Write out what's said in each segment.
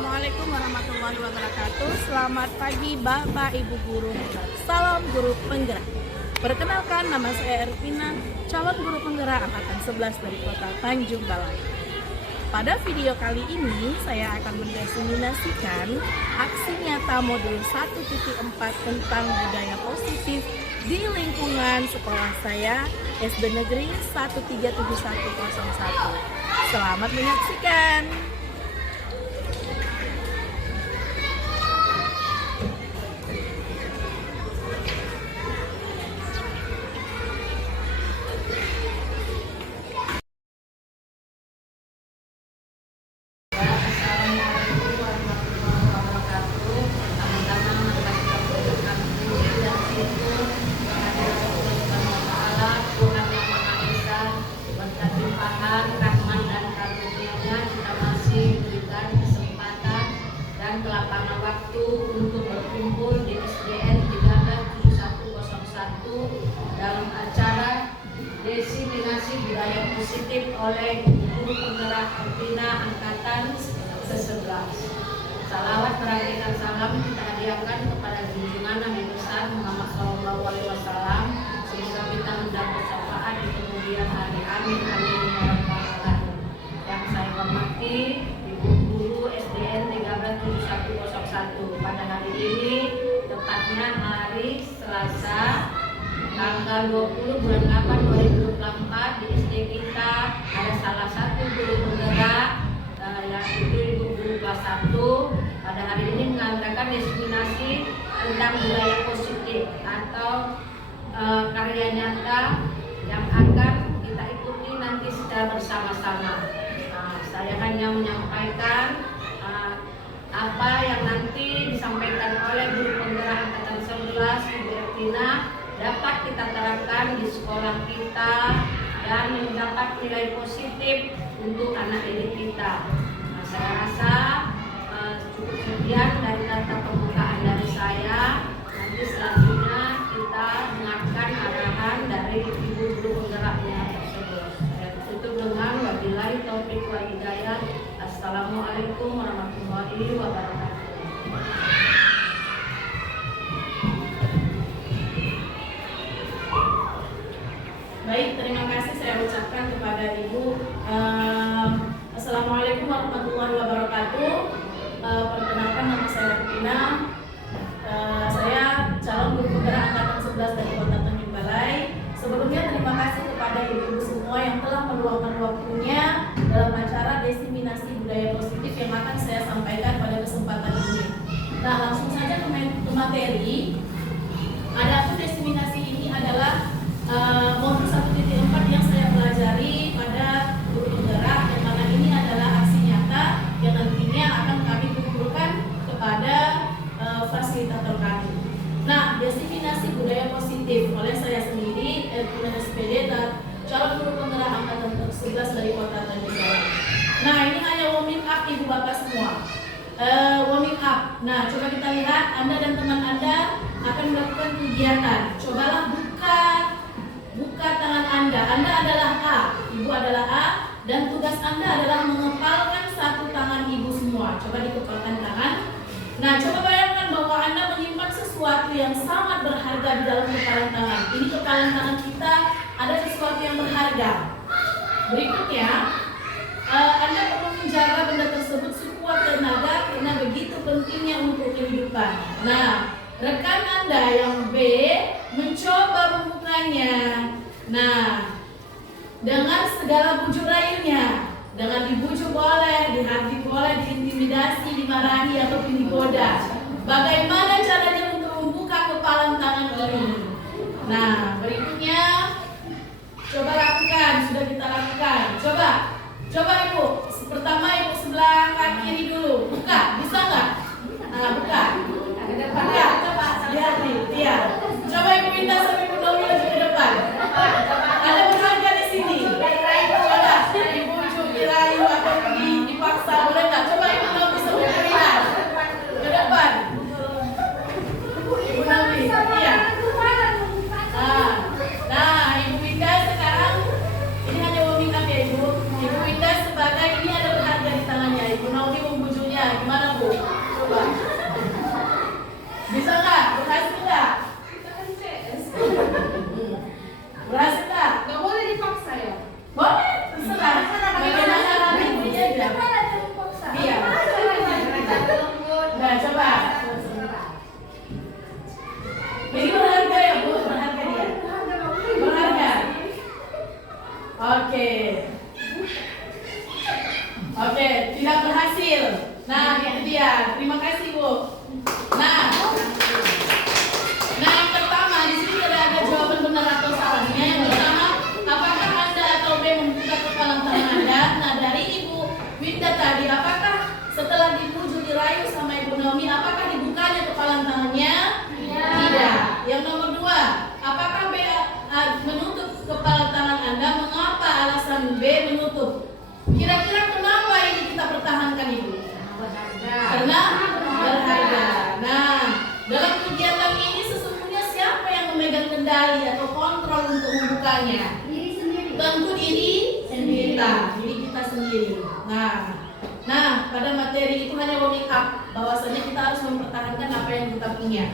Assalamualaikum warahmatullahi wabarakatuh. Selamat pagi Bapak Ibu Guru. Salam Guru Penggerak. Perkenalkan, nama saya Ervina, calon guru penggerak angkatan 11 dari Kota Tanjung Balai. Pada video kali ini saya akan mendefinisikan aksi nyata modul 1.4 tentang budaya positif di lingkungan sekolah saya SD Negeri 137101. Selamat menyaksikan. Rahman dan karunia-Nya kita masih diberikan kesempatan dan kelapangan waktu untuk berkumpul di SDN 137101 dalam acara diseminasi budaya positif oleh Guru Penggerak Ervina angkatan 11. Salawat beranginan salam kita hadiahkan kepada junjungan Nabi besar Muhammad SAW sehingga kita mendapat syafaat di kemudian hari. Amin amin ya rabbal alamin. Yang saya hormati Ibu Guru SDN 137101 pada hari ini, tepatnya hari Selasa tanggal 20 bulan 8 2024 di SD kita ada salah satu guru penggerak yaitu Ibu Guru kelas 1 pada hari ini mengadakan diseminasi tentang budaya positif atau karya nyata yang akan kita ikuti nanti secara bersama-sama. Saya hanya menyampaikan apa yang nanti disampaikan oleh Guru Penggerak angkatan 11 Ibu Ervina dapat kita terapkan di sekolah kita dan mendapat nilai positif untuk anak didik kita. Saya rasa cukup sekian dari kata pembukaan dari saya. Nanti selanjutnya kita dengarkan arahan dari Ibu Guru Penggeraknya tersebut. Saya tutup dengan wabillahi taufiq wal hidayah. Assalamualaikum warahmatullahi wabarakatuh. Baik, terima kasih saya ucapkan kepada Ibu. Assalamualaikum warahmatullahi wabarakatuh. Perkenalkan, nama saya Ervina. Saya calon guru penggerak angkatan 11 dari Kota Tanjung Balai. Sebelumnya terima kasih kepada ibu-ibu semua yang telah meluangkan waktunya dalam acara diseminasi budaya positif yang akan saya sampaikan pada kesempatan ini. Nah, langsung saja ke materi. Adapun diseminasi ini adalah modul 1.4 yang saya pelajari pada guru penggerak, yang mana ini adalah aksi nyata yang nantinya akan kami kumpulkan kepada fasilitator kami. Nah, diseminasi budaya positif oleh saya sendiri, Ervina SPD, calon guru penggerak angkatan 11 dari Kota Tanjung Balai. Nah, ini hanya warming up ibu bapak semua. Warming up. Nah, coba kita lihat, Anda dan teman Anda akan melakukan kegiatan. Cobalah buka tangan Anda. Anda adalah A, ibu adalah A, dan tugas Anda adalah mengepalkan satu tangan ibu semua. Coba dikepalkan tangan. Nah, coba bayangkan bahwa Anda menyimpan sesuatu yang sangat berharga di dalam kepalan tangan. Ini kepalan tangan kita ada sesuatu yang berharga. Berikutnya, Anda perlu menjaga benda tersebut sekuat tenaga karena begitu pentingnya untuk kehidupan. Nah, rekan Anda yang B mencoba membukanya. Nah, dengan segala bujuk rayunya, dengan dibujuk boleh, dihati boleh, diintimidasi, dimarahi ataupun digoda. Bagaimana caranya untuk membuka kepalan tangan ini? Nah, berikutnya coba lakukan, sudah kita lakukan. Coba ibu, pertama ibu sebelah kiri dulu, buka, bisa nggak? Nah, buka. Buka, lihat nih, iya. Coba ibu minta sampai ibu Naomi lagi ke depan. Ada berharga di sini. Coba dibujuk, dirayu atau dipaksa, boleh nggak? Coba ibu Naomi sampai ke depan. Ibu Naomi, iya. Nah, Ibu Winda sekarang ini hanya warming up ya Ibu. Ibu Winda sebagai ini ada berharga di tangannya. Ibu Naomi membujuknya, gimana Bu? ekonomi, apakah dibukanya kepalan tangannya? Tidak. Yang nomor 2, apakah B menutup kepala tangan Anda? Mengapa alasan B menutup? Kira-kira kenapa ini kita pertahankan Ibu? Karena berharga. Nah, dalam kegiatan ini sesungguhnya siapa yang memegang kendali atau kontrol untuk membukanya? Tentu diri kita sendiri. Nah, pada materi itu hanya warming up, bahwasanya kita harus mempertahankan apa yang kita punya.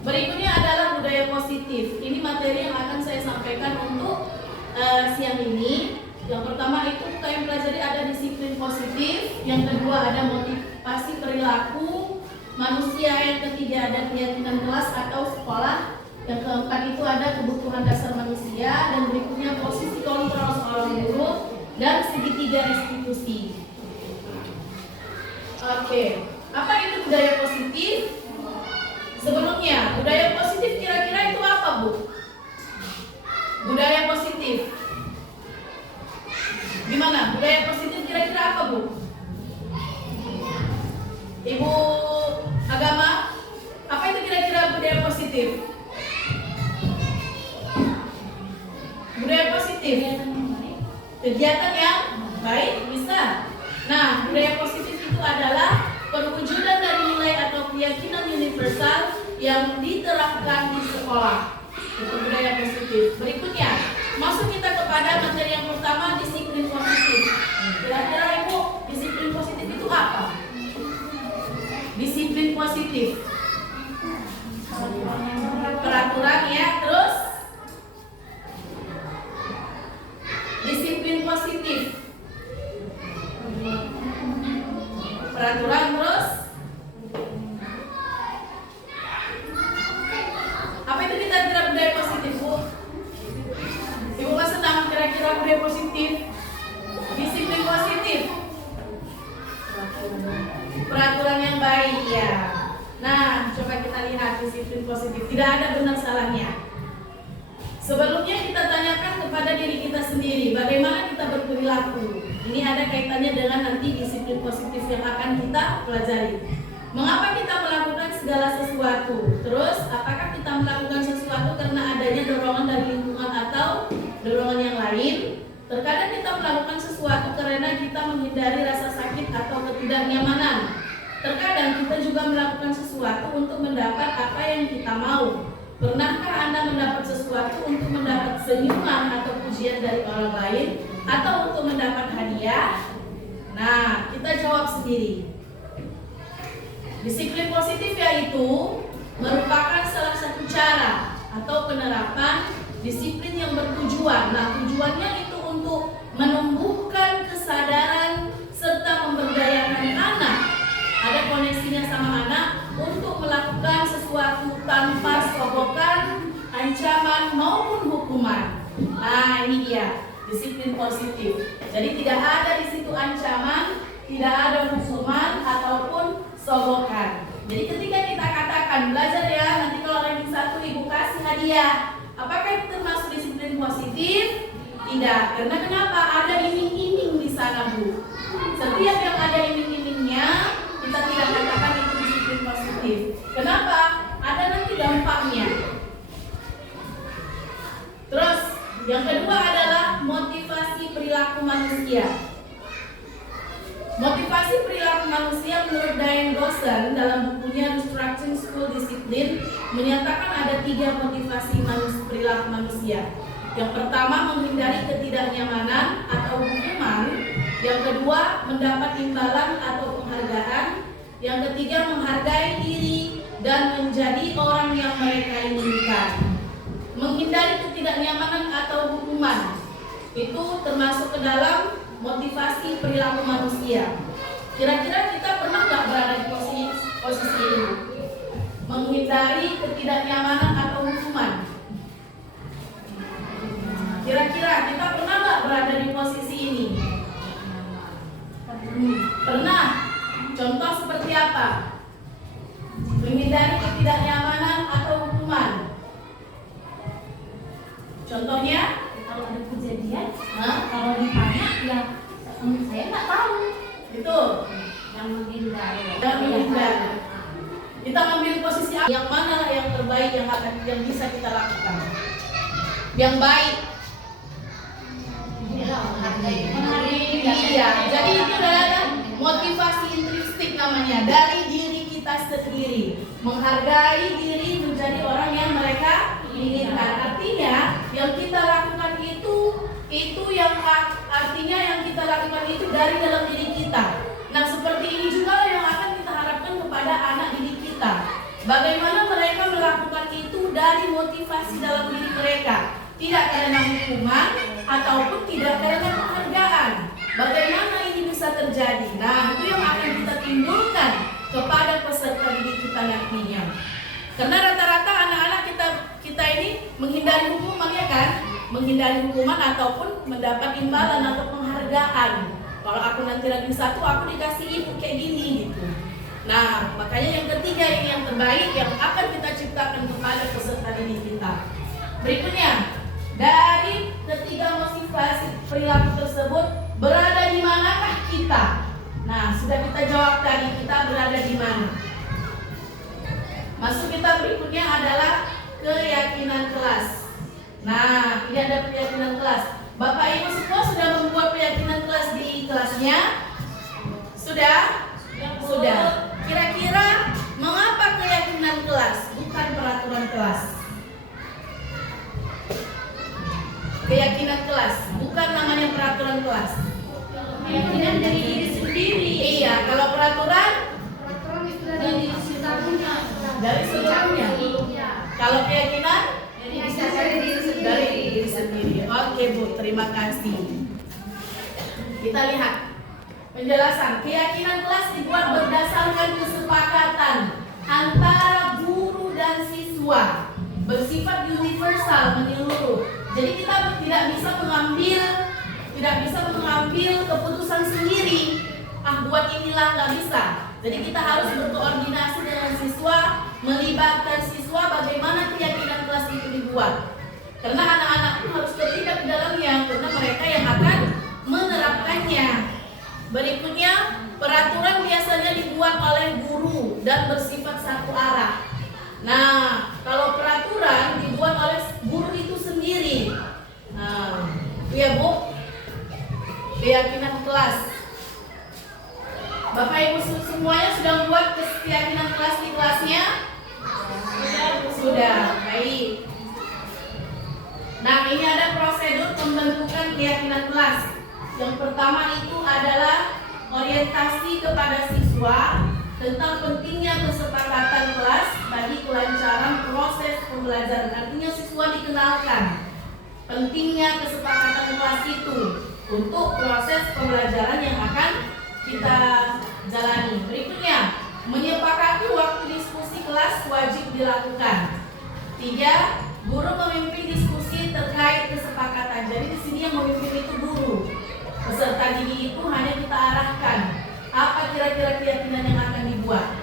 Berikutnya adalah budaya positif. Ini materi yang akan saya sampaikan untuk siang ini. Yang pertama itu kita yang pelajari ada disiplin positif, yang kedua ada motivasi perilaku manusia, yang ketiga ada keyakinan kelas atau sekolah, yang keempat itu ada kebutuhan dasar manusia, dan berikutnya posisi kontrol seorang guru dan segitiga restitusi. Oke, apa itu budaya positif? Sebelumnya, budaya positif kira-kira itu apa, Bu? Budaya positif. Gimana? Budaya positif kira-kira apa, Bu? Ibu agama, apa itu kira-kira budaya positif? Budaya positif. Kegiatan yang baik, bisa. Nah, budaya positif itu adalah perwujudan dari nilai atau keyakinan universal yang diterapkan di sekolah. Itu budaya positif. Berikutnya, masuk kita kepada materi yang pertama, disiplin positif. Kira-kira Ibu, disiplin positif itu apa? Disiplin positif. Peraturan ya, terus disiplin positif. Peraturan terus. Apa itu kira-kira budaya positif, Bu? Ibu Mas senang kira-kira budaya positif. Disiplin positif. Peraturan yang baik ya. Nah, coba kita lihat disiplin positif. Tidak ada benar salahnya. Sebelumnya kita tanyakan kepada diri kita sendiri, bagaimana kita berperilaku. Ini ada kaitannya dengan nanti disiplin positif yang akan kita pelajari. Mengapa kita melakukan segala sesuatu? Terus, apakah kita melakukan sesuatu karena adanya dorongan dari lingkungan atau dorongan yang lain? Terkadang kita melakukan sesuatu karena kita menghindari rasa sakit atau ketidaknyamanan. Terkadang kita juga melakukan sesuatu untuk mendapat apa yang kita mau. Pernahkah Anda mendapat sesuatu untuk mendapat senyuman atau pujian dari orang lain, atau untuk mendapat hadiah? Nah, kita jawab sendiri. Disiplin positif yaitu merupakan salah satu cara atau penerapan disiplin yang bertujuan. Nah, tujuannya itu untuk menumbuhkan kesadaran serta memberdayakan anak. Ada koneksinya sama anak untuk melakukan sesuatu tanpa sogokan, ancaman maupun hukuman. Nah, ini dia disiplin positif. Jadi tidak ada di situ ancaman, tidak ada hukuman ataupun sogokan. Jadi ketika kita katakan belajar ya, nanti kalau ranking 1 Ibu kasih hadiah, apakah itu termasuk disiplin positif? Tidak. Karena kenapa? Ada iming-iming di sana, Bu. Setiap yang ada iming-imingnya, kita tidak katakan itu disiplin positif. Kenapa? Ada nanti dampaknya. Terus, yang kedua adalah motivasi perilaku manusia. Motivasi perilaku manusia menurut Diane Dawson dalam bukunya Restructuring School Discipline menyatakan ada 3 motivasi perilaku manusia. Yang pertama, menghindari ketidaknyamanan atau hukuman. Yang kedua, mendapat imbalan atau penghargaan. Yang ketiga, menghargai diri dan menjadi orang yang mereka inginkan. Menghindari ketidaknyamanan atau hukuman itu termasuk ke dalam motivasi perilaku manusia. Kira-kira kita pernah nggak berada di posisi ini? Menghindari ketidaknyamanan atau hukuman. Kira-kira kita pernah nggak berada di posisi ini? Pernah. Contoh seperti apa? Menghindari ketidaknyamanan atau hukuman. Contohnya? Kalau ada kejadian, kalau ditanya ya saya nggak tahu. Itu Yang menghindari. yang menghindari. Kita ambil posisi yang mana lah yang terbaik yang bisa kita lakukan. Yang baik. Iya, jadi itu adalah motivasi intrinsik namanya dari diri kita sendiri. Menghargai diri menjadi orang yang mereka inginkan. Artinya yang kita lakukan itu yang artinya yang kita lakukan itu dari dalam diri kita. Nah, seperti ini juga yang akan kita harapkan kepada anak didik kita. Bagaimana mereka melakukan itu dari motivasi dalam diri mereka, tidak karena hukuman ataupun tidak karena penghargaan. Bagaimana ini bisa terjadi? Nah, itu yang akan kita timbulkan kepada peserta didik kita nantinya. Karena rata-rata anak-anak kita ini menghindari hukuman, ya kan? Menghindari hukuman ataupun mendapat imbalan atau penghargaan. Kalau aku nanti ranking 1, aku dikasih ibu kayak gini gitu. Nah, makanya yang ketiga ini yang terbaik yang akan kita ciptakan kepada peserta didik kita. Berikutnya, dari ketiga motivasi perilaku tersebut, berada di manakah kita? Nah, sudah kita jawab tadi, kita berada di mana? Masuk kita berikutnya adalah keyakinan kelas. Nah, ini ada keyakinan kelas. Bapak Ibu semua sudah membuat keyakinan kelas di kelasnya? Sudah? Sudah. Kira-kira mengapa keyakinan kelas, bukan peraturan kelas? Keyakinan kelas, bukan namanya peraturan kelas. Keyakinan dari diri sendiri. Iya, kalau peraturan Dari sebelumnya. dari sebelumnya. Kalau keyakinan Bisa dari diri sendiri. dari diri sendiri. Oke Bu, terima kasih. Kita lihat penjelasan. Keyakinan kelas dibuat berdasarkan kesepakatan antara guru dan siswa, bersifat universal, menyeluruh. Jadi kita tidak bisa mengambil keputusan sendiri. Buat inilah, nggak bisa. Jadi kita harus berkoordinasi dengan siswa, melibatkan siswa bagaimana keyakinan kelas itu dibuat. Karena anak-anak itu harus terlibat di dalamnya, karena mereka yang akan menerapkannya. Berikutnya, peraturan biasanya dibuat oleh guru dan bersifat satu arah. Nah, kalau peraturan dibuat oleh guru itu sendiri. Nah, iya Bu, keyakinan kelas. Bapak Ibu semuanya sudah membuat keyakinan kelas di kelasnya? Sudah, baik. Nah, ini ada prosedur pembentukan keyakinan kelas. Yang pertama itu adalah orientasi kepada siswa tentang pentingnya kesepakatan kelas bagi kelancaran proses pembelajaran. Artinya siswa dikenalkan pentingnya kesepakatan kelas itu untuk proses pembelajaran yang akan kita jalani. Berikutnya, menyepakati waktu diskusi kelas wajib dilakukan. 3. Guru memimpin diskusi terkait kesepakatan. Jadi di sini yang memimpin itu guru. Peserta didik itu hanya kita arahkan apa kira-kira keyakinan yang akan dibuat.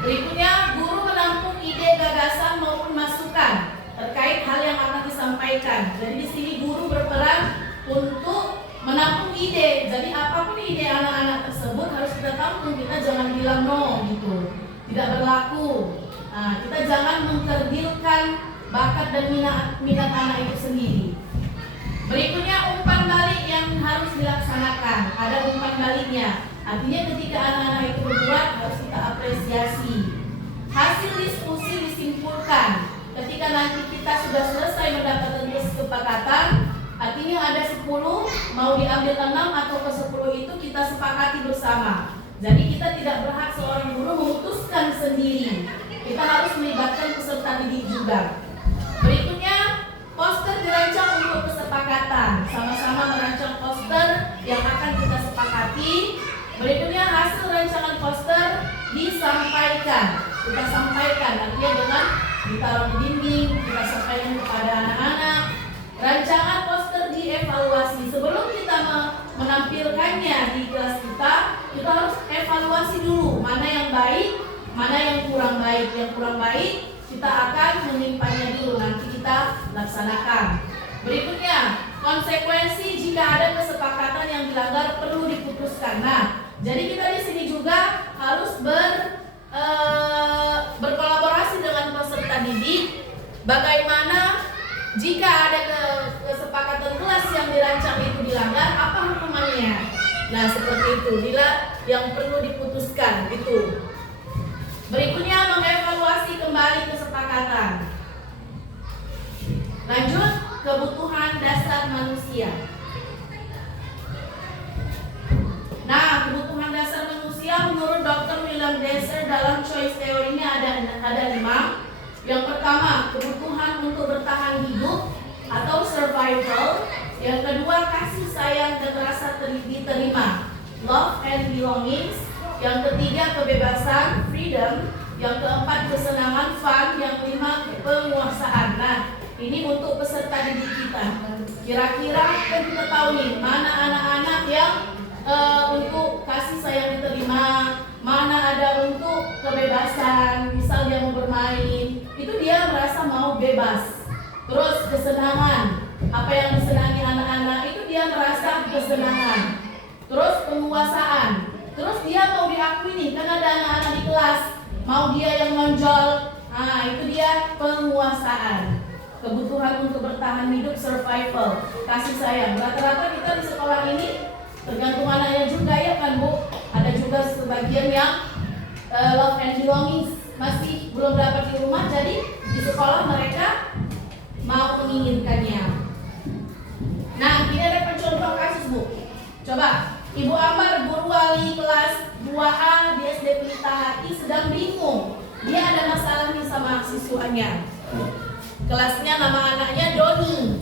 Berikutnya, guru menampung ide, gagasan maupun masukan terkait hal yang akan disampaikan. Jadi di sini guru berperan untuk menampung ide. Jadi apapun ide anak-anak tersebut harus kita tampung. Kita jangan bilang no gitu, tidak berlaku. Nah, kita jangan mengkerdilkan bakat dan minat anak itu sendiri. Berikutnya, umpan balik yang harus dilaksanakan. Ada umpan baliknya. Artinya ketika anak-anak itu berbuat harus kita apresiasi. Hasil diskusi disimpulkan. Ketika nanti kita sudah selesai mendapatkan kesepakatan, artinya ada 10, mau diambil 6 atau ke 10 itu kita sepakati bersama. Jadi kita tidak berhak seorang guru memutuskan sendiri. Kita harus melibatkan peserta didik juga. Berikutnya, poster dirancang untuk kesepakatan. Sama-sama merancang poster yang akan kita sepakati. Berikutnya, hasil rancangan poster disampaikan. Kita sampaikan, artinya dengan ditaruh di dinding, kita sampaikan kepada anak-anak. Rancangan poster dievaluasi. Sebelum kita menampilkannya di kelas kita harus evaluasi dulu mana yang baik, mana yang kurang baik. Yang kurang baik kita akan menyimpannya dulu, nanti kita laksanakan. Berikutnya, konsekuensi jika ada kesepakatan yang dilanggar perlu diputuskan. Nah, jadi kita di sini juga harus berkolaborasi dengan peserta didik. Bagaimana jika ada kesepakatan kelas yang dirancang itu dilanggar, apa hukumannya? Nah, seperti itu. Bila yang perlu diputuskan itu. Berikutnya mengevaluasi kembali kesepakatan. Lanjut, kebutuhan dasar manusia. Nah, kebutuhan dasar manusia menurut Dr. William Deser dalam choice teorinya ada 5. Yang pertama, kebutuhan untuk bertahan hidup atau survival. Yang kedua, kasih sayang dan rasa diterima, love and belongings. Yang ketiga, kebebasan, freedom. Yang keempat, kesenangan, fun. Yang kelima, penguasaan. Nah, ini untuk peserta didik kita. Kira-kira kita tahu nih, mana anak-anak yang untuk kasih sayang diterima, mana ada untuk kebebasan, misal dia mau bermain, itu dia merasa mau bebas. Terus kesenangan, apa yang disenangi anak-anak itu dia merasa kesenangan. Terus penguasaan, terus dia mau diakui nih, kan ada anak-anak di kelas mau dia yang nonjol, nah itu dia penguasaan. Kebutuhan untuk bertahan hidup, survival, kasih sayang. Rata-rata kita di sekolah ini tergantung anaknya juga ya kan Bu. Ada juga sebagian yang love and belongings masih belum dapat di rumah, jadi di sekolah mereka mau menginginkannya. Nah, ini ada contoh kasus Bu. Coba, Ibu Amar, guru wali kelas 2A di SD Pelita Hati sedang bingung. Dia ada masalah nih sama siswanya. Kelasnya nama anaknya Doni.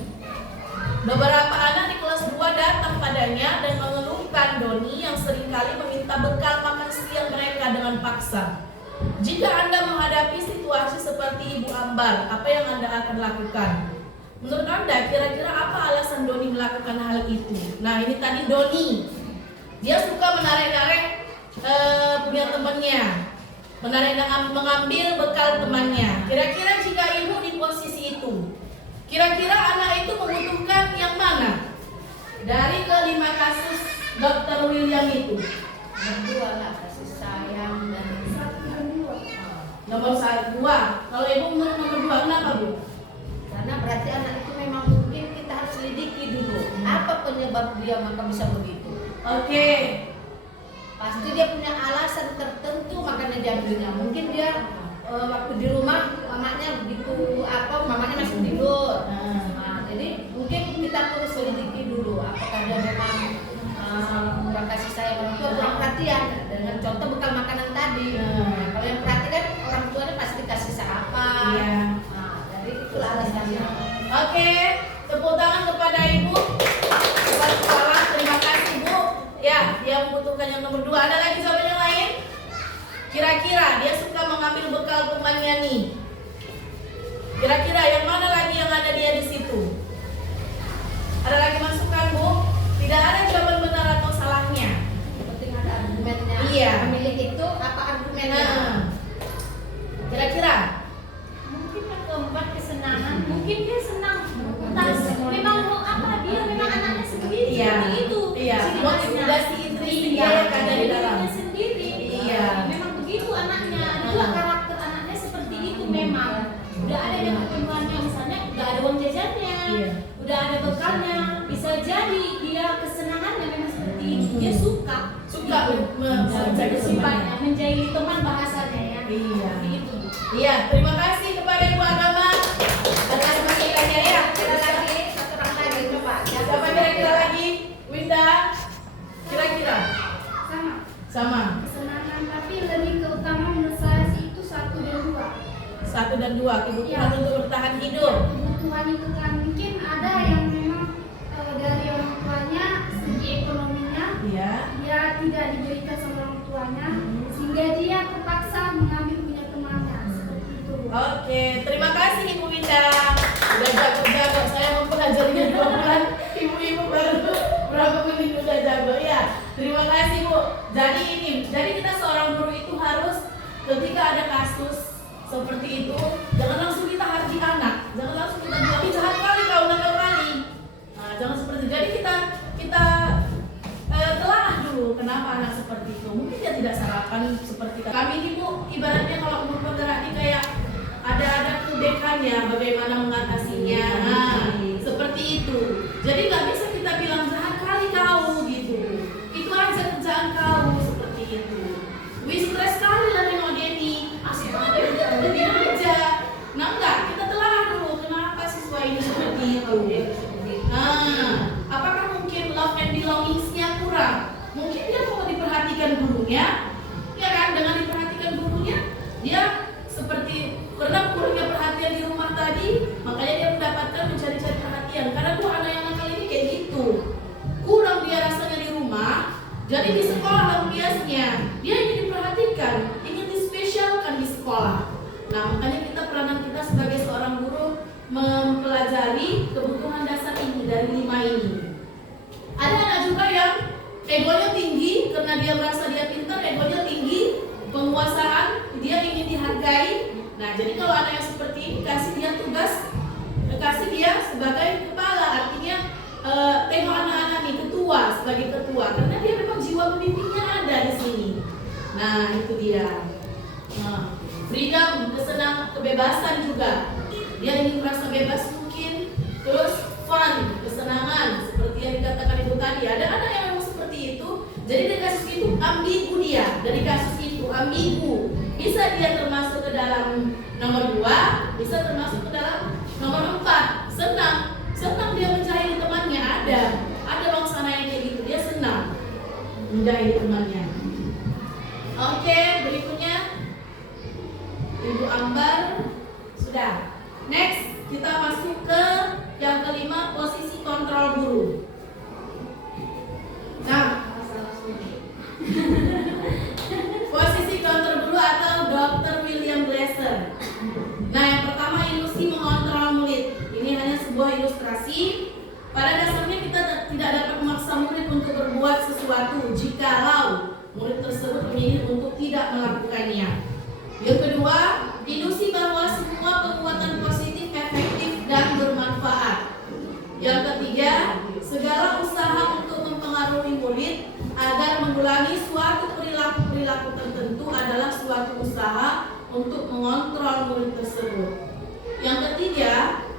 Beberapa anak di kelas 2 datang padanya dan mengeluhkan Doni yang seringkali meminta bekal makan siang mereka dengan paksa. Jika Anda menghadapi situasi seperti Ibu Ambar, apa yang Anda akan lakukan? Menurut Anda, kira-kira apa alasan Doni melakukan hal itu? Nah, ini tadi Doni. Dia suka menarik-narik punya temannya. Mengambil bekal temannya. Kira-kira jika ibu di posisi itu, kira-kira anak itu membutuhkan yang mana? Dari kelima kasus Dr. William itu. Berdua lah, kasih sayang dan Nomor 2. Kalau ibu menurut nomor 2, kenapa Bu? karena berarti anak itu memang mungkin kita harus selidiki dulu apa penyebab dia maka bisa begitu. Oke. Pasti dia punya alasan tertentu makanya dia ambilnya. Mungkin dia waktu di rumah mamanya begitu mamanya masih tidur. Nah, jadi mungkin kita perlu selidiki dulu apakah dia memang kurang kasih sayang orang tua, kurang perhatian dengan contoh bekal makanan tadi. Nah, kalau yang perhatian orang tuanya pasti dikasih apa. Iya. Nah, jadi itulah alasannya. Oke, tepuk tangan kepada Ibu. Kepada sekolah, terima kasih Bu. Ya, dia membutuhkan yang nomor 2. Ada lagi jawaban yang lain? Kira-kira dia suka mengambil bekal temannya nih. Kira-kira yang mana lagi yang ada dia di situ? Ada lagi masukan Bu? Tidak ada jawaban benar atau salahnya. Yang penting ada argumennya. Iya. Pemilik itu apa argumennya? Nah, kira-kira? Mungkin yang keempat kesenangan, mungkin dia senang memang mau apa, dia memang anaknya sendiri Iya. seperti itu. Iya. Ciri Mau khasnya. dikudasi istri dia Iya, yang ada di dalam. dirinya sendiri. Iya. Memang begitu anaknya. Juga karakter anaknya seperti itu memang. Udah ada yang keperluannya, misalnya udah ada uang jajannya, Iya. udah ada bekalnya. Bisa jadi dia kesenangannya memang seperti itu. Dia suka menjadi sifatnya menjadi teman bahasanya ya. Iya. Begitu. Iya, terima kasih kepada Ibu Agama atas masukannya ya. Ada lagi satu orang lagi coba. Siapa kira-kira lagi? Winda? Kira-kira? Sama. Kesenangan, tapi lebih ke utama menurut saya sih itu 1 dan 2. 1 dan 2, kebutuhan Iya. untuk bertahan hidup. Kebutuhan itu kan mungkin ada yang memang dari orang tuanya segi ekonominya Iya. dia tidak diberikan sama orang tuanya sehingga dia terpaksa mengambil punya temannya seperti itu. Oke, terima kasih Ibu Winda. Udah jago-jago, saya mempelajarinya 2 bulan. Ibu-ibu baru berapa menit udah jago ya. Terima kasih Bu. Jadi kita seorang guru itu harus ketika ada kasus seperti itu, jangan langsung kita hargi anak, jangan langsung kita bilang "Ih, jahat kali kau, nakal kali." Nah, jangan seperti itu. Jadi kita telah dulu Kenapa anak seperti itu? Mungkin dia tidak sarapan seperti kami ini Bu. Ibaratnya kalau umur penggerak ini kayak ada kudekannya, bagaimana mengatasinya. Seperti itu. Jadi nggak bisa kita bilang jahat kali kau gitu. Itu aja kerjaan kau seperti itu. Wih stres sekali lah nengok Denny. Asik banget dia aja. Nah enggak, kita telah dulu kenapa siswa ini seperti itu. Apakah mungkin love and belongings-nya kurang? Mungkin dia mau diperhatikan gurunya, ya kan? Dengan diperhatikan gurunya, dia seperti karena kurangnya perhatian di rumah tadi, makanya dia mendapatkan mencari-cari perhatian. Karena tuh anak yang nakal ini kayak gitu, kurang dia rasanya di rumah, jadi di sekolah lalu biasanya dia ingin diperhatikan, ingin dispesialkan di sekolah. Nah makanya peranan kita sebagai seorang guru mempelajari kebutuhan dasar ini dari 5 ini. Ada anak juga yang egonya tinggi karena dia merasa dia pintar, egonya tinggi, penguasaan, dia ingin dihargai. Nah, jadi kalau anak yang seperti ini kasih dia tugas, kasih dia sebagai kepala, artinya tengok anak-anak nih ketua, sebagai ketua, karena dia memang jiwa pemimpinnya ada di sini. Nah, itu dia. Nah, freedom, kebebasan juga. Dia ingin merasa bebas mungkin. Terus fun, kesenangan, seperti yang dikatakan itu tadi. Ada anak yang memang seperti itu. Jadi dari kasus itu ambigu dia. Dari kasus itu ambigu. Bisa dia termasuk ke dalam nomor 2, bisa termasuk ke dalam nomor 4. Senang dia menjahili temannya. Ada orang sana yang kayak gitu. Dia senang menjahili temannya. Oke, berikutnya Ibu Ambar sudah. Next, kita masuk ke yang kelima, posisi kontrol guru. Nah, posisi kontrol guru atau Dr. William Glasser. Nah, yang pertama ilusi mengontrol murid. Ini hanya sebuah ilustrasi. Pada dasarnya kita tidak dapat memaksa murid untuk berbuat sesuatu jikalau murid tersebut memilih untuk tidak melakukannya. Yang kedua, ilusi bahwa semua perbuatan positif, efektif, dan bermanfaat. Yang ketiga, segala usaha untuk mempengaruhi murid agar mengulangi suatu perilaku tertentu adalah suatu usaha untuk mengontrol murid tersebut. Yang ketiga,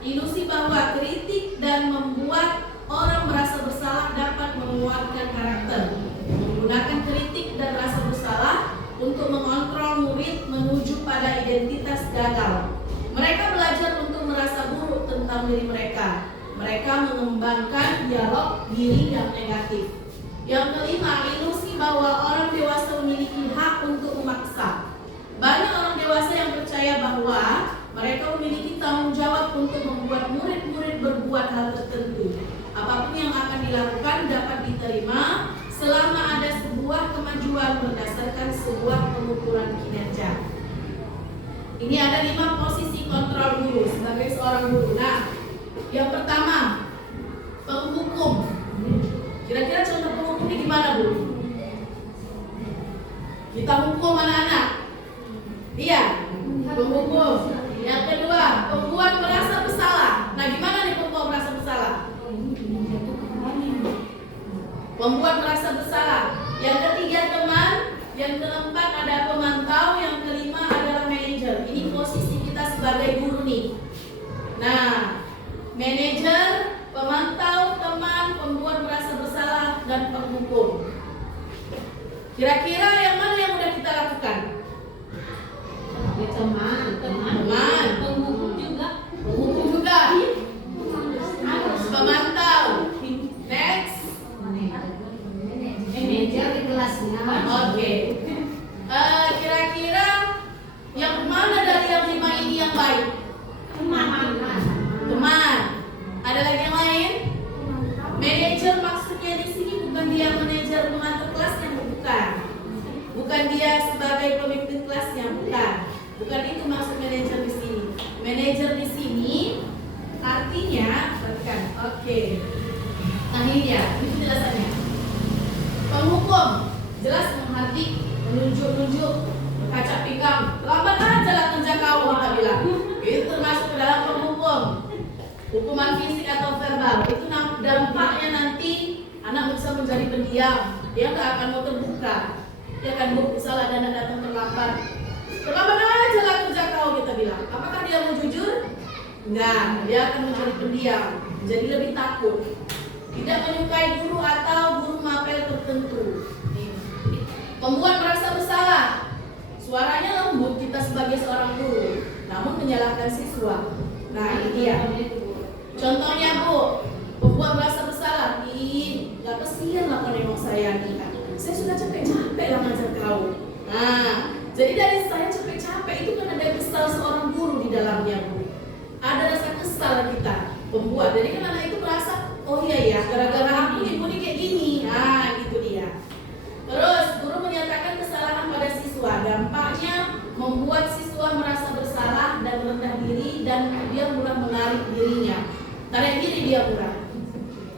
ilusi bahwa kritik dan membuat orang merasa bersalah dapat menguatkan karakter. Menggunakan kritik dan rasa bersalah untuk mengontrol murid menuju pada identitas gagal. Mereka belajar untuk merasa buruk tentang diri mereka. Mereka mengembangkan dialog diri yang negatif. Yang kelima, ilusi bahwa orang dewasa memiliki hak untuk memaksa. Banyak orang dewasa yang percaya bahwa mereka memiliki tanggung jawab untuk membuat murid-murid berbuat hal tertentu. Apapun yang akan dilakukan dapat diterima selama ada sebuah kemajuan berdasarkan sebuah pengukuran kinerja. Ini ada 5 posisi kontrol guru sebagai seorang guru. Nah, yang pertama, penghukum. Kira-kira contoh penghukum ini gimana, Bu? Kita hukum anak-anak. Iya, penghukum. Yang kedua, pembuat merasa bersalah. Nah, gimana nih pembuat merasa bersalah? Membuat merasa bersalah. Yang ketiga teman, yang keempat ada pemantau, yang kelima adalah manajer. Ini posisi kita sebagai guru nih. Nah, manajer, pemantau, teman, pembuat merasa bersalah, dan penghukum. Kira-kira yang mana yang udah kita lakukan? Teman. Penghukum juga. Penghukum juga. Pemantau. Next. Manajer di kelasnya. Oke. Kira-kira yang mana dari yang 5 ini yang baik? Teman. Ada lagi yang lain? Manajer maksudnya di sini bukan dia manajer mengatur kelasnya, bukan. Bukan dia sebagai pemimpin kelasnya, bukan. Bukan itu maksud manajer di sini. Manajer di sini artinya, perhatikan. Oke. Nah ini dia, ini penjelasannya. Penghukum jelas menghardik, menunjuk-nunjuk, berkaca pinggang. Lambat aja lah kerja kau, kita bilang. Itu termasuk ke dalam penghukum. Hukuman fisik atau verbal itu dampaknya nanti anak bisa menjadi pendiam, dia nggak akan mau terbuka. Dia akan misal ada anak datang terlambat aja lah kerja kau, kita bilang. Apakah dia mau jujur? Enggak, dia akan menjadi pendiam, jadi lebih takut, tidak menyukai guru atau guru mapel tertentu. Pembuat merasa bersalah, suaranya lembut kita sebagai seorang guru, namun menyalahkan siswa. Nah ini dia. Contohnya Bu, pembuat merasa bersalah, ih nggak kesian lah kau nengok saya nih, saya sudah capek-capek lah ngajar kau. Nah, jadi dari saya capek-capek itu kan ada kesal seorang guru di dalamnya Bu. Ada rasa kesal kita pembuat. Jadi kan anak itu merasa, oh iya ya, gara-gara aku ibu ini kayak gini. Nah, gitu dia. Terus guru menyatakan kesalahan pada siswa. Dampaknya membuat siswa merasa bersalah dan rendah diri, dan dia mulai menarik dirinya. Tarik diri dia mulai.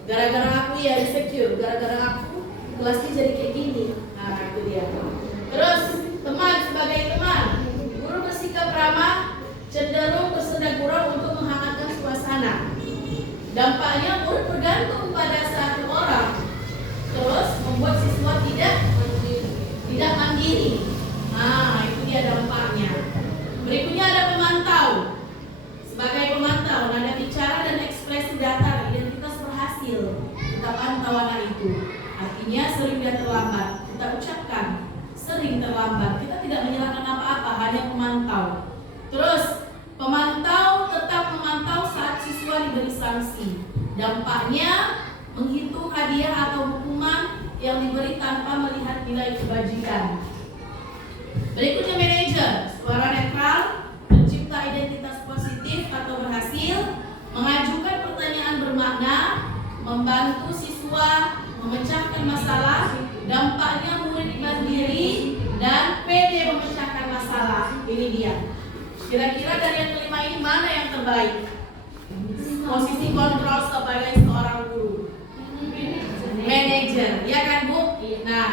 Gara-gara aku ya insecure, gara-gara aku kelasnya jadi kayak gini. Nah, itu dia. Terus teman, sebagai teman, guru bersikap ramah, cenderung bersedia gurau untuk menghangatkan suasana. Dampaknya murid bergantung pada satu orang, terus membuat siswa tidak mandiri. Nah, itu dia dampaknya. Berikutnya ada pemantau. Sebagai pemantau, nada bicara dan ekspresi datar identitas berhasil kita pantau anak itu. Artinya sering dia terlambat, kita ucapkan sering terlambat. Kita tidak menyalahkan apa-apa, hanya memantau. Terus pemantau tetap memantau saat siswa diberi sanksi. Dampaknya menghitung hadiah atau hukuman yang diberi tanpa melihat nilai kebajikan. Berikutnya manajer, suara netral, mencipta identitas positif atau berhasil, mengajukan pertanyaan bermakna, membantu siswa memecahkan masalah. Dampaknya murid mandiri dan pede memecahkan masalah. Ini dia. Kira-kira dari yang kelima ini mana yang terbaik? Posisi kontrol sebagai seorang guru. Manajer, ya kan Bu? Nah,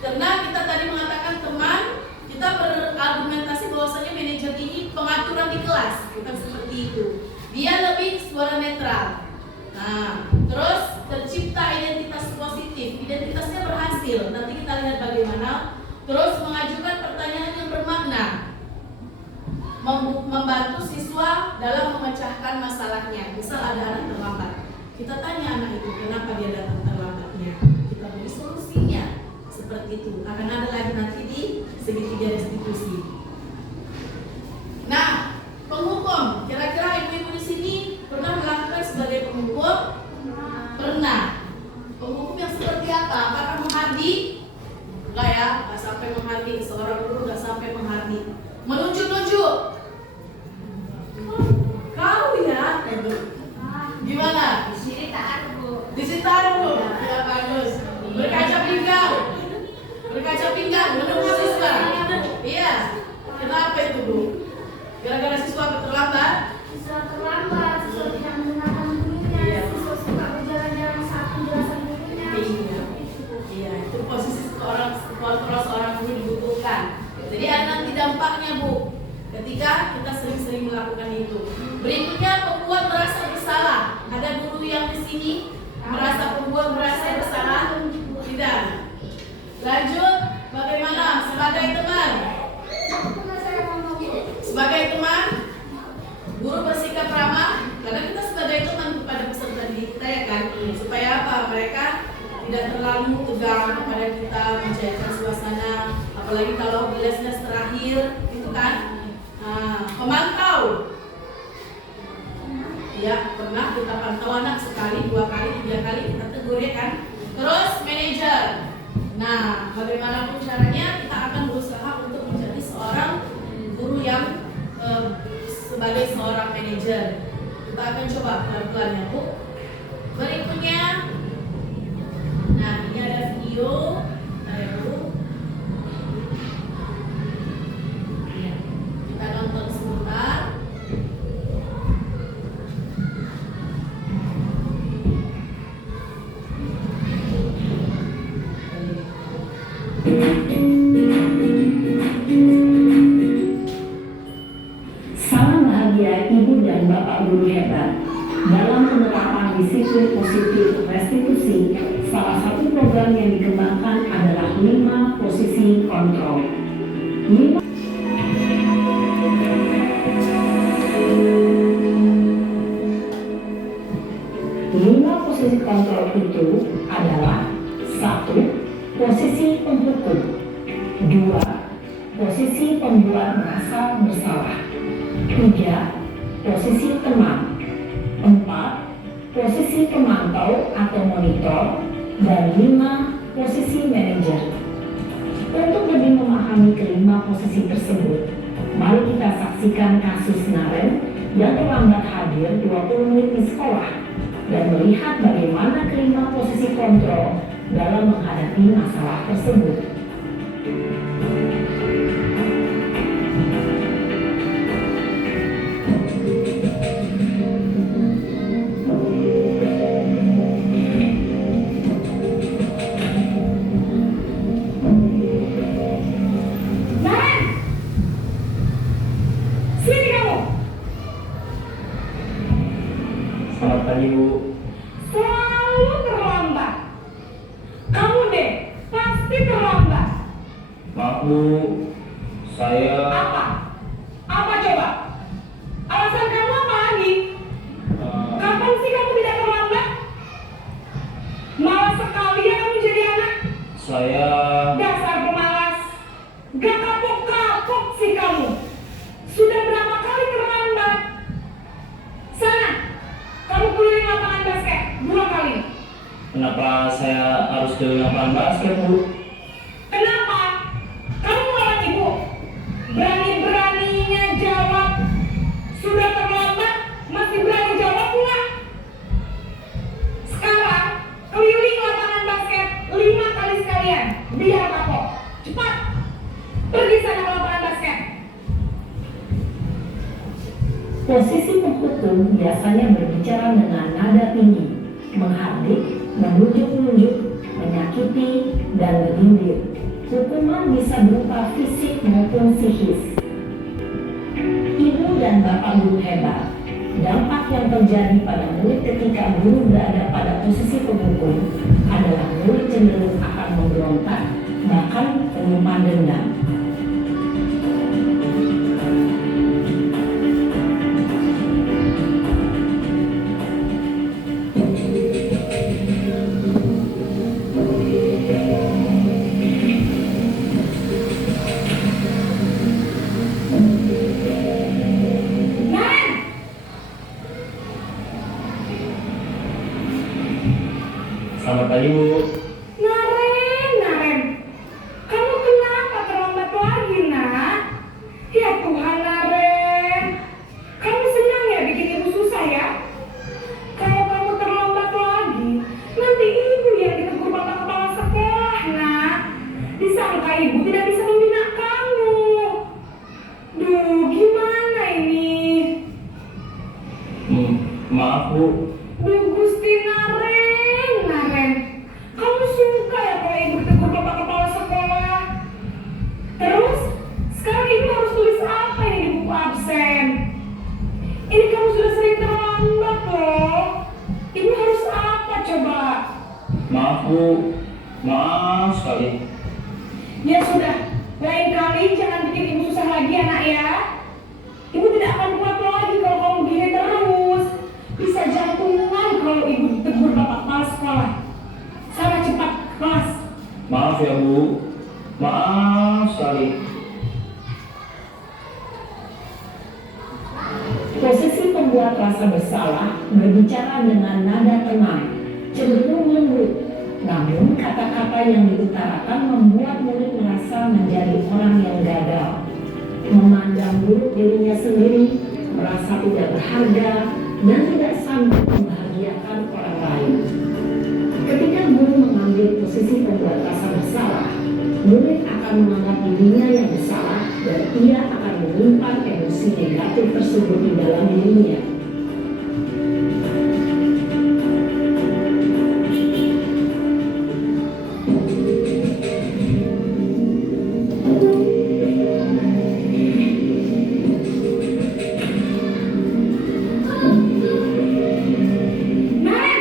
karena kita tadi mengatakan teman, kita berargumentasi bahwasanya manajer ini pengaturan di kelas, bukan seperti itu. Dia lebih suara netral. Nah, terus tercipta identitas positif, identitasnya berhasil. Nanti kita lihat bagaimana. Terus mengajukan pertanyaan yang bermakna, membantu siswa dalam memecahkan masalahnya. Misal ada anak terlambat, kita tanya anak itu kenapa dia datang terlambatnya, kita beri solusinya. Seperti itu akan ada lagi nanti di segitiga restitusi. Nah, penghukum, kira-kira ibu-ibu di sini pernah melakukan sebagai penghukum? Pernah. Penghukum yang seperti apa? Apakah menghardik? Enggak ya, nggak sampai menghardik. Seorang guru nggak sampai menghardik. Menunjuk-nunjuk. Kau ya? Gimana? Di sini tak ada Bu. Di situ ada Bu. Ya bagus. Berkaca pinggang. Berkaca pinggang menunggu siswa. Iya. Kenapa itu Bu? Gara-gara siswa terlambat? Siswa terlambat, siswa tidak menggunakan gurunya, Iya. siswa suka berjalan-jalan saat penjelasan gurunya. Iya. Iya, itu posisi kontrol seorang guru dibutuhkan. Jadi ada nanti dampaknya Bu, ketika kita sering-sering melakukan itu. Berikutnya pembuat merasa bersalah. Ada guru yang di sini merasa pembuat merasa bersalah? Tidak. Lanjut, bagaimana sebagai teman? Sebagai teman, guru bersikap ramah, karena kita sebagai teman kepada peserta didik kita ya kan, supaya apa? Mereka tidak terlalu tegang kepada kita, mencairkan suasana, apalagi kalau les-les terakhir, itu kan. Nah, pemantau, ya pernah kita pantau anak sekali, 2 kali, 3 kali kita tegur ya kan. Terus manajer. Nah, bagaimanapun caranya kita akan berusaha untuk menjadi seorang guru yang sebagai seorang manajer. Kita akan coba pelan-pelan ya Bu. Berikutnya, nah ini ada video. Ayo Bu. Ya, kita nonton sebentar. Salam bahagia Ibu dan Bapak guru hebat. Dalam menerapkan tentang disiplin positif restitusi, salah satu program yang dikembangkan adalah 5 posisi kontrol. 5 posisi kontrol itu adalah 1. Posisi penghukum, 2. Posisi pembuat merasa bersalah, 3. Posisi teman, 4. Posisi pemantau atau monitor, dan 5. Posisi manajer. Untuk lebih memahami kelima posisi tersebut, mari kita saksikan kasus Naren yang terlambat hadir 20 menit di sekolah dan melihat bagaimana kelima posisi kontrol dalam menghadapi masalah tersebut. Selamat pagi, Bu. Selalu terlambat. Kamu deh, pasti terlambat. Maaf, Bu. Saya... Apa? Apa coba? Alasan kamu apa lagi? Kapan sih kamu tidak terlambat? Malas sekali ya kamu jadi anak. Saya... Dasar pemalas. Gak kapok-kapok sih kamu. Sudah berapa kali terlambat? Sana, kamu keliling lapangan basket 2 kali. Kenapa saya harus ke lapangan basket, Bu? Kenapa? Kamu melawan ibu? Berani-beraninya jawab. Sudah terlambat, masih berani jawab pula. Sekarang, keliling lapangan basket 5 kali sekalian. Biar kapok. Cepat. Pergi sana ke lapangan basket. Posisi penghukum biasanya berbicara dengan nada tinggi, menghardik, menunjuk-nunjuk, menyakiti, dan menyindir. Hukuman bisa berupa fisik maupun psikis. Ibu dan bapak guru hebat. Dampak yang terjadi pada murid ketika guru berada pada posisi penghukum adalah murid cenderung akan memberontak, bahkan menyimpan dendam. Selamat pagi, Bu. Naren, kamu kenapa terlambat lagi, nak? Ya Tuhan, Naren, kamu senang ya bikin ibu susah ya? Kalau kamu terlambat lagi, nanti ibu yang ditegur bapak kepala sekolah, nak. Disangka ibu tidak bisa membina kamu. Duh, gimana ini? Maaf, Bu. Duh, Gusti Naren, kamu suka ya kalau ibu ditegur bapak kepala sekolah? Terus, sekarang ibu harus tulis apa ini di buku absen? Ini kamu sudah sering terlambat loh. Ibu harus apa coba? Maaf, Bu. Maaf sekali. Ya sudah, lain kali jangan bikin ibu susah lagi ya, nak ya. Ibu tidak akan kuat lagi kalau kamu begini terus. Bisa jantungan kalau ibu ditegur bapak kepala sekolah. Sana cepat kelas. Maaf ya, Bu. Maaf sekali. Posisi pembuat rasa bersalah berbicara dengan nada tenang, cenderung lembut. Namun kata-kata yang diutarakan membuat murid merasa menjadi orang yang gagal, memandang buruk dirinya sendiri, merasa tidak berharga, dan tidak sanggup membahagiakan orang lain. Ketika guru mengambil posisi pembuat rasa bersalah, murid akan menganggap dirinya yang bersalah dan ia akan menyimpan emosi negatif tersebut di dalam dirinya. Nah,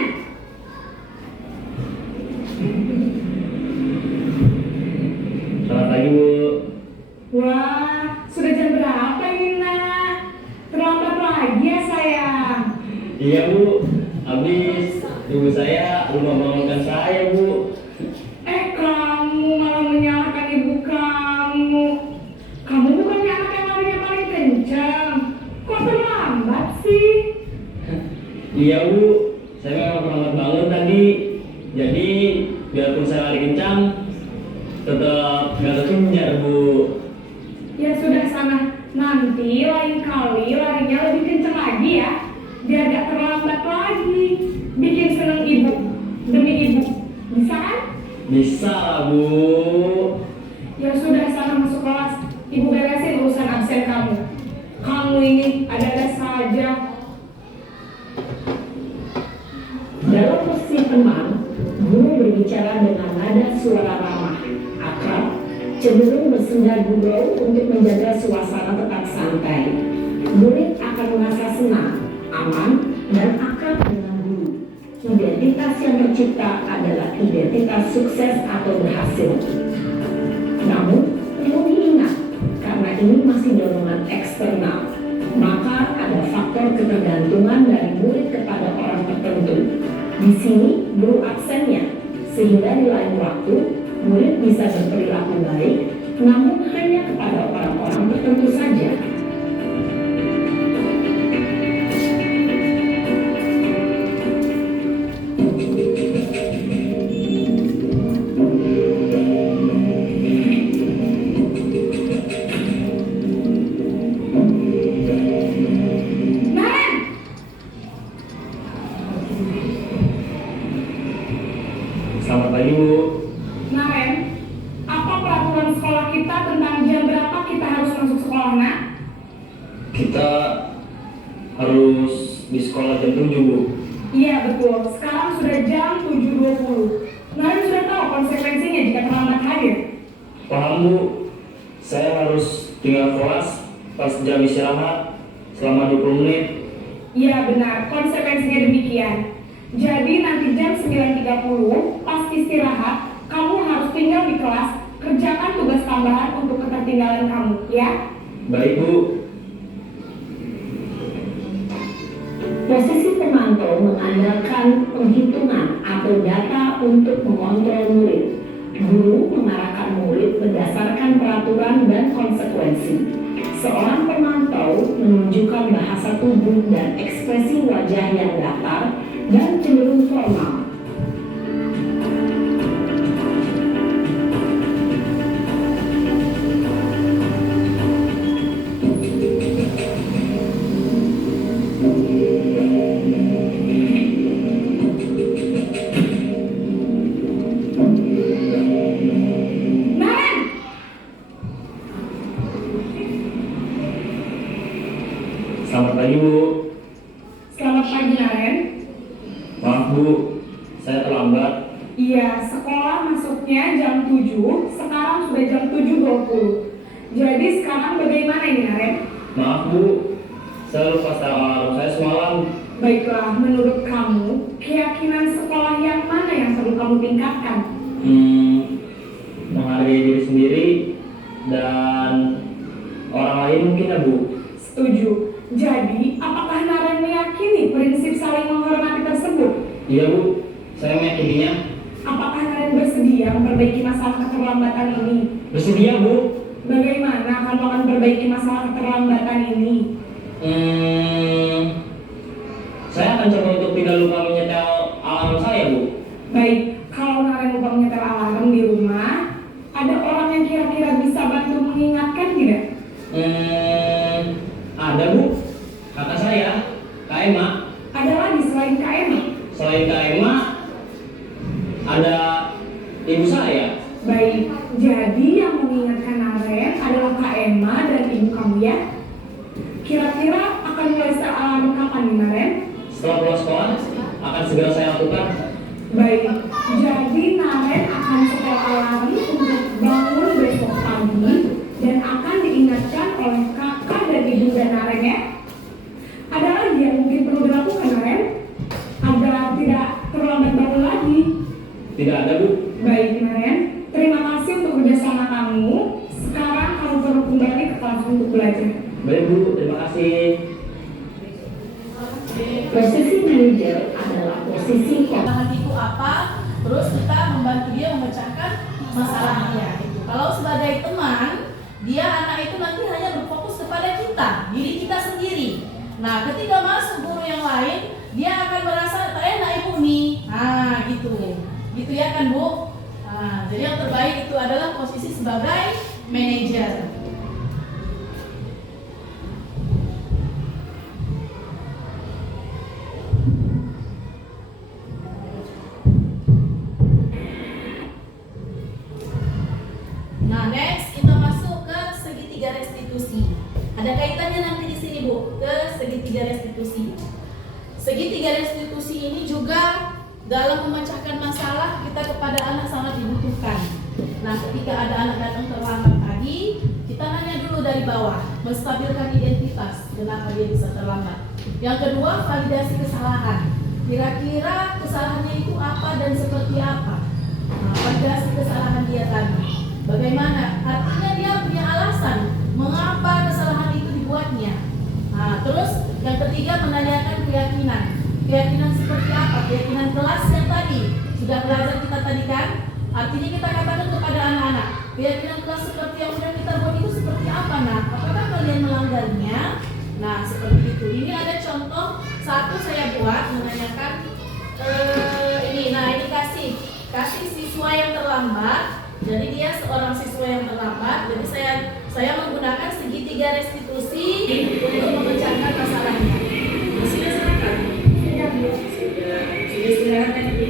Habis ibu saya lupa bangunkan saya, Bu. Kamu malah menyalahkan ibu kamu. Kamu bukannya anak yang larinya paling kencang. Kok terlambat sih? Iya, Bu. Saya memang terlambat bangun tadi. Jadi biarpun saya lari kencang, tetap nggak kekejar, Bu. Ya sudah sana. Nanti lain kali larinya lebih kencang lagi ya. Biar gak terlambat lagi. Bikin seneng ibu. Demi ibu. Bisa kan? Bisa, Bu. Ya sudah sana masuk kelas. Ibu beresin urusan absen kamu. Kamu ini ada-ada saja. Dalam posisi teman, guru berbicara dengan nada suara ramah, akrab, cenderung bersenda gurau untuk menjaga suasana tetap santai. Murid akan merasa senang, aman, dan akrab dengan guru. Identitas yang tercipta adalah identitas sukses atau berhasil. Namun, perlu diingat, karena ini masih dorongan eksternal, maka ada faktor ketergantungan dari murid kepada orang tertentu. Di sini, guru absennya, sehingga di lain waktu, murid bisa berperilaku baik, namun hanya kepada orang-orang tertentu saja. Selamat pagi, Bu. Naren, apa peraturan sekolah kita tentang jam berapa kita harus masuk sekolah, nak? Kita harus di sekolah jam 7, Bu. Iya betul, sekarang sudah jam 7.20. Naren sudah tahu konsekuensinya jika terlambat hadir. Paham, Bu. Saya harus tinggal kelas pas jam istirahat selama 20 menit. Iya benar, konsekuensinya demikian. Jadi nanti jam 9.30 pas istirahat, kamu harus tinggal di kelas, kerjakan tugas tambahan untuk ketertinggalan kamu, ya? Baik, Bu. Posisi pemantau mengandalkan penghitungan atau data untuk mengontrol murid. Guru mengarahkan murid berdasarkan peraturan dan konsekuensi. Seorang pemantau menunjukkan bahasa tubuh dan ekspresi wajah yang datar dan cenderung formal. Selamat pagi, Bu. Selamat pagi, Naren. Maaf, Bu. Saya terlambat. Iya, sekolah masuknya jam 7, sekarang sudah jam 7.20. Jadi sekarang bagaimana ini, Naren? Maaf, Bu. Saya lupa setel alarm saya semalam. Baiklah, menurut kamu, keyakinan sekolah yang mana yang perlu kamu tingkatkan? Menghargai diri sendiri dan orang lain mungkin, ya, Bu. Setuju. Jadi, apakah Naren meyakini prinsip saling menghormati tersebut? Iya, Bu. Saya meyakininya. Apakah Naren bersedia memperbaiki masalah keterlambatan ini? Bersedia, Bu. Bagaimana kamu akan perbaiki masalah keterlambatan ini? Saya akan coba untuk tidak lupa menyetel alarm saya, Bu. Baik, kalau Naren lupa menyetel alarm di rumah, ada orang yang kira-kira bisa bantu mengingatkan tidak? Ada, Bu. Kakak saya, Kak Emma. Ada lagi selain Kak Emma? Selain Kak Emma, ada ibu saya. Baik, jadi yang mengingatkan Naren adalah Kak Emma dan ibu kamu, ya? Kira-kira akan mulai setel alarm kapan nih, Naren? Setelah pulang sekolah, akan segera saya lakukan. Baik, jadi Naren akan setel alarm untuk bangun besok pagi dan akan diingatkan oleh kakak dan ibu dan Naren, ya? Ada lagi yang mungkin perlu dilakukan, Naren? Agar tidak terlambat bangun lagi. Tidak ada, Bu. Baik, Naren. Terima kasih untuk kerjasama kamu. Sekarang kamu perlu kembali ke kelas untuk belajar. Baik, Bu. Terima kasih. Posisi manajer adalah sisihkan. Kesalahan itu apa, terus kita membantu dia memecahkan masalahnya. Kalau sebagai teman, dia anak itu nanti hanya berfokus kepada kita, diri kita sendiri. Nah, ketika masuk guru yang lain, dia akan merasa tak enak ibu nih. Nah, gitu ya kan Bu? Nah, jadi yang terbaik itu adalah posisi sebagai manajer. Nah, next kita masuk ke segitiga restitusi. Ada kaitannya nanti di sini Bu, ke segitiga restitusi. Segitiga restitusi ini juga dalam memecahkan masalah kita kepada anak sangat dibutuhkan. Nah, ketika ada anak datang terlambat tadi, kita nanya dulu dari bawah, menstabilkan identitas, kenapa dia bisa terlambat. Yang kedua, validasi kesalahan. Kira-kira kesalahannya itu apa dan seperti apa? Nah, validasi kesalahan dia tadi. Bagaimana? Artinya dia punya alasan mengapa kesalahan itu dibuatnya. Nah, terus yang ketiga menanyakan keyakinan. Keyakinan seperti apa? Keyakinan kelas yang tadi sudah belajar kita tadi kan? Artinya kita katakan kepada anak-anak, keyakinan kelas seperti yang sudah kita buat itu seperti apa nak? Apakah kalian melanggarnya? Nah, seperti itu. Ini ada contoh satu saya buat menanyakan ini. Nah, ini kasih siswa yang terlambat. Jadi dia seorang siswa yang terlambat. Jadi saya menggunakan segitiga restitusi untuk memecahkan masalahnya. Sudah silakan. Sudah istirahatkan Ibu.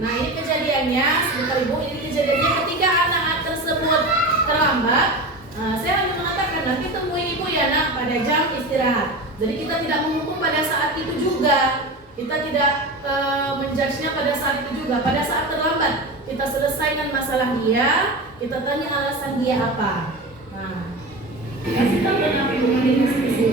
Nah, ini kejadiannya, sebentar Ibu. Ini kejadiannya ketika anak tersebut terlambat. Saya hanya mengatakan nanti temui Ibu ya nak pada jam istirahat. Jadi kita tidak menghukum pada saat itu juga. Kita tidak menjudge-nya pada saat itu juga. Pada saat terlambat kita selesaikan masalah dia, kita tanya alasan dia apa. Nah, kasih tahu dan apa yang mengenai diskusi.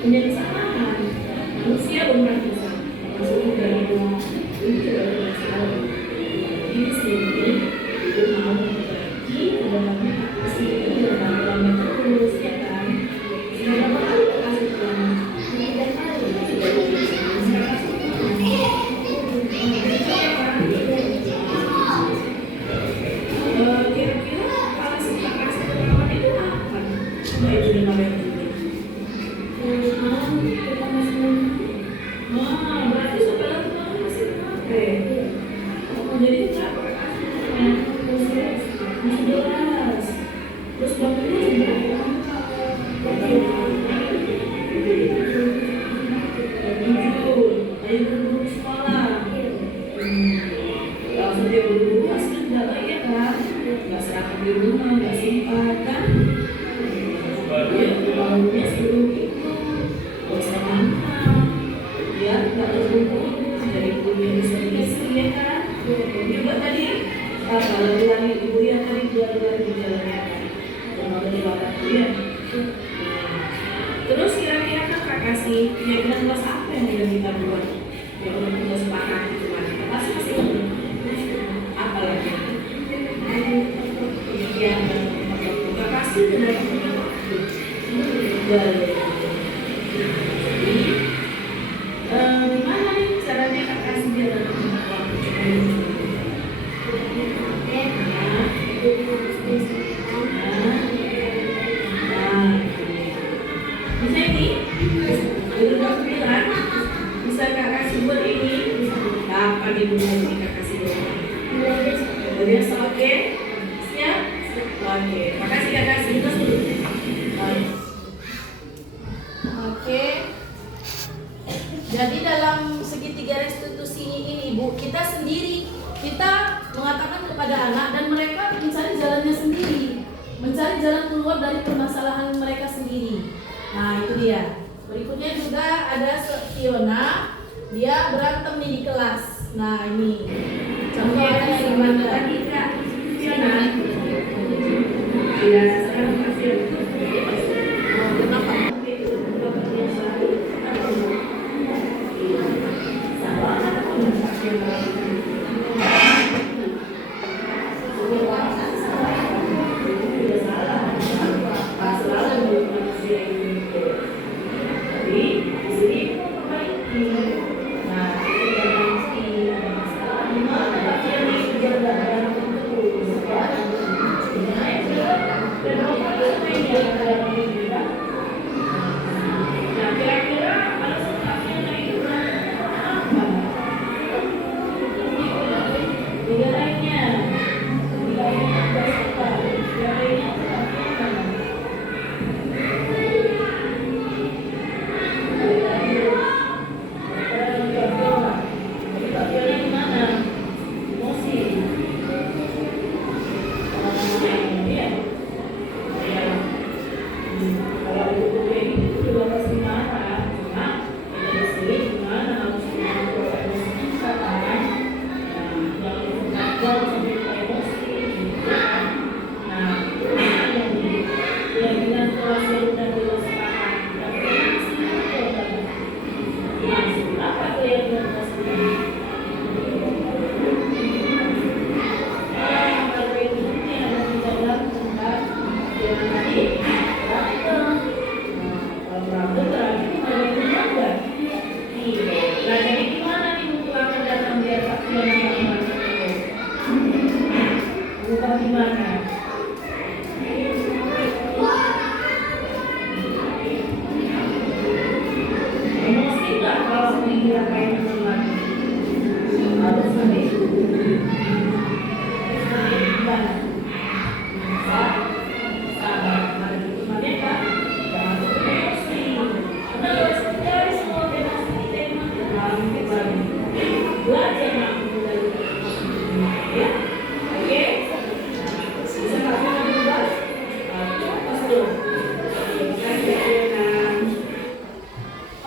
Punya kesalahan, manusia benar bisa maksudnya dari itu adalah masalah. Di sini itu mau memperbaiki dalamnya kasih itu dalam terus ya kan. Berapa kali kasih dalam tiga kali. Kira-kira kalau kita kasih dalam itu apa? Nah, itu namanya. Berarti setelah itu masih pakai. Jadi kita masih jelas. Terus waktunya juga ayo berburu sekolah. Langsung dia berburu hasilnya tidak baik ya kan? Nggak serahkan di rumah, nggak simpan kan? Bangunnya sebelum itu bersama ya nggak terburu dari kuliah bisa diisi ya kan? Juga tadi kalau lari ibu yang tadi lari di jalan kalau dari barat ya. Terus kira-kira kakak kasih keyakinan kelas apa yang sudah kita buat? Yang udah kita sepakati kemarin masih apa lagi? Ya kakak kasih sudah punya waktu. Gimana nih caranya kakak kasih dia dalam waktu? Bisa ini? Udah bilang bisa kakak kasih buat ini. Apa nih ini kakak kasih buat? Udah biasa oke? Siap? Oke. Makasih kakak kasih terus dulu. Oke. Jadi dalam segitiga restitusi ini Ibu, kita sendiri kita mengatakan kepada anak dan mereka mencari jalannya sendiri, mencari jalan keluar dari permasalahan mereka sendiri. Nah, itu dia. Berikutnya juga ada Fiona, dia berantem nih di kelas. Nah, ini contohnya gimana? Fiona.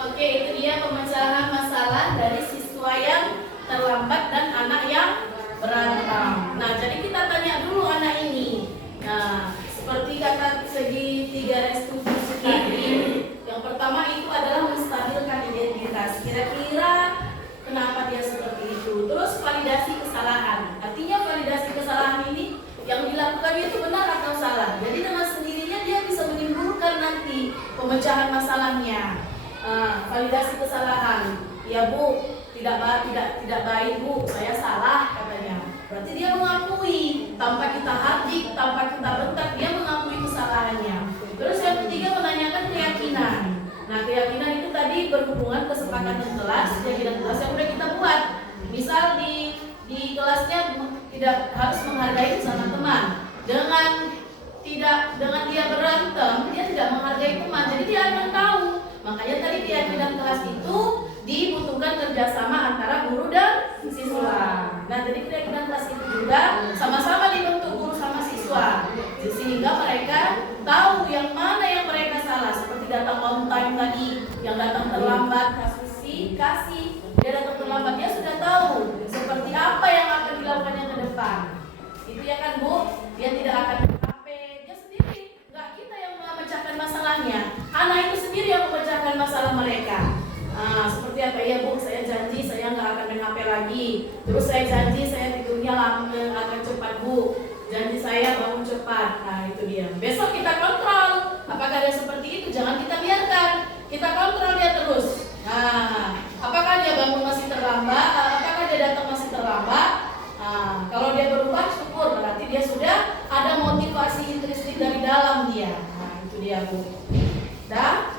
Oke, itu dia pemecahan masalah dari siswa yang terlambat dan anak yang berantem. Nah, jadi kita tanya dulu anak ini. Nah, seperti kata segi 3 restitusi tadi, yang pertama itu adalah menstabilkan identitas. Kira-kira kenapa dia seperti itu? Terus validasi kesalahan. Artinya validasi kesalahan ini yang dilakukan itu benar atau salah. Jadi dengan sendirinya dia bisa menimbulkan nanti pemecahan masalahnya. Validasi kesalahan. Ya Bu, tidak baik Bu, saya salah katanya. Berarti dia mengakui tanpa kita hadik, tanpa kita bentak, dia mengakui kesalahannya. Terus yang ketiga menanyakan keyakinan. Nah, keyakinan itu tadi berhubungan kesepakatan kelas yang udah kita buat. Misal di kelasnya tidak harus menghargai sama teman. Dengan dia berantem, dia tidak menghargai teman. Jadi dia akan tahu. Makanya tadi keyakinan kelas itu dibutuhkan kerjasama antara guru dan siswa. Nah, jadi keyakinan kelas itu juga sama-sama dibentuk guru sama siswa, sehingga mereka tahu yang mana yang mereka salah. Seperti datang on time tadi, yang datang terlambat kasih dia datang terlambat, dia sudah tahu seperti apa yang akan dilakukannya ke depan. Itu ya kan Bu, dia tidak akan HP, dia sendiri, nggak kita yang memecahkan masalahnya. Anak itu sendiri yang memecahkan masalah mereka. Seperti apa ya Bu, saya janji saya nggak akan main HP lagi. Terus saya janji saya tidurnya akan cepat Bu. Janji saya bangun cepat. Nah itu dia. Besok kita kontrol apakah dia seperti itu. Jangan kita biarkan. Kita kontrol dia terus. Nah, apakah dia bangun masih terlambat? Apakah dia datang masih terlambat? Kalau dia berubah syukur, berarti dia sudah ada motivasi intrinsik dari dalam dia. Nah itu dia Bu. Dah?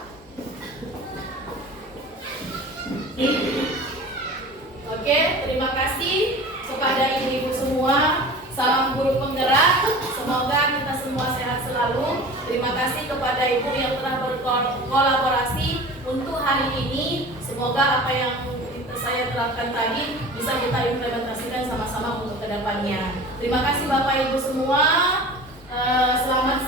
Oke, terima kasih kepada ibu-ibu semua. Salam guru penggerak. Semoga kita semua sehat selalu. Terima kasih kepada ibu yang telah berkolaborasi untuk hari ini. Semoga apa yang saya terapkan tadi bisa kita implementasikan sama-sama untuk kedepannya. Terima kasih Bapak Ibu semua. Selamat